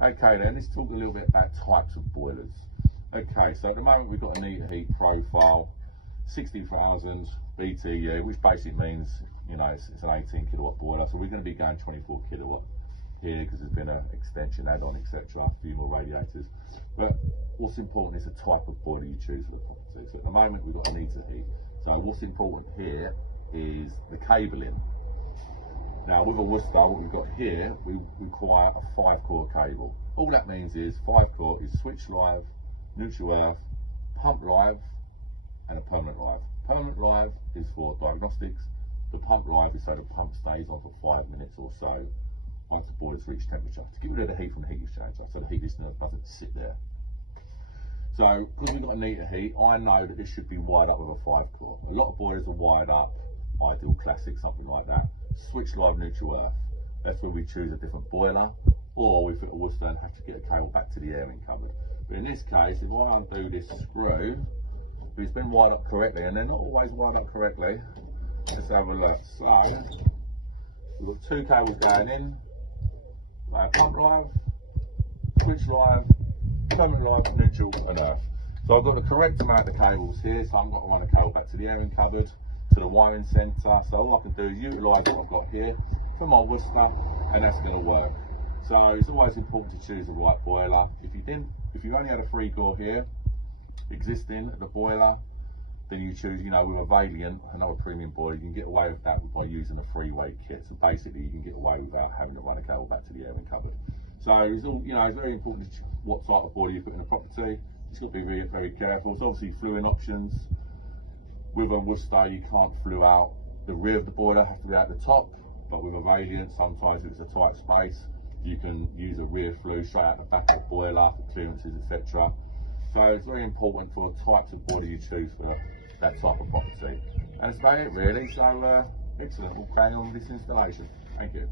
Okay then, let's talk a little bit about types of boilers. Okay, so at the moment we've got a meter heat profile, 60,000 BTU, which basically means, you know, it's an 18 kilowatt boiler. So we're going to be going 24 kilowatt here because there's been an extension add-on, etc., a few more radiators. But what's important is the type of boiler you choose for the property. So at the moment we've got a meter heat. So what's important here is the cabling. Now with a Worcester, what we've got here, we require a 5-core cable. All that means is 5-core is switch live, neutral earth, pump live, and a permanent live. Permanent live is for diagnostics. The pump live is so the pump stays on for 5 minutes or so once the boiler's reached temperature to get rid of the heat from the heat exchanger, so the heat exchanger doesn't sit there. So because we've got a meter heat, I know that this should be wired up with a 5-core. A lot of boilers are wired up, Ideal Classic, something like that. Switch live, neutral earth. That's where we choose a different boiler, or we fit a Worcester and have to get a cable back to the airing cupboard. But in this case, if I undo this screw, it's been wired up correctly, and they're not always wired up correctly. Let's have a look. So we've got 2 cables going in, pump live, switch live, permanent live, neutral and earth. So I've got the correct amount of cables here, so I'm going to run a cable back to the airing cupboard, to the wiring centre. So all I can do is utilise what I've got here for my Worcester, and that's going to work. So it's always important to choose the right boiler. If you only had a 3-core here existing, the boiler, then you choose, you know, with a Valiant, another premium boiler, you can get away with that by using a 3-way kit. So basically you can get away without having to run a cable back to the airing cupboard. So it's all, you know, it's very important what type of boiler you put in the property. It's got to be very, very careful. It's obviously fluing options. With a Worcester, you can't flue out the rear of the boiler, has to be out the top. But with a Valiant, sometimes if it's a tight space, you can use a rear flue straight out the back of the boiler for clearances, etc. So it's very important for the types of boiler you choose for that type of property. And that's about it really. So excellent, we'll carry on with this installation. Thank you.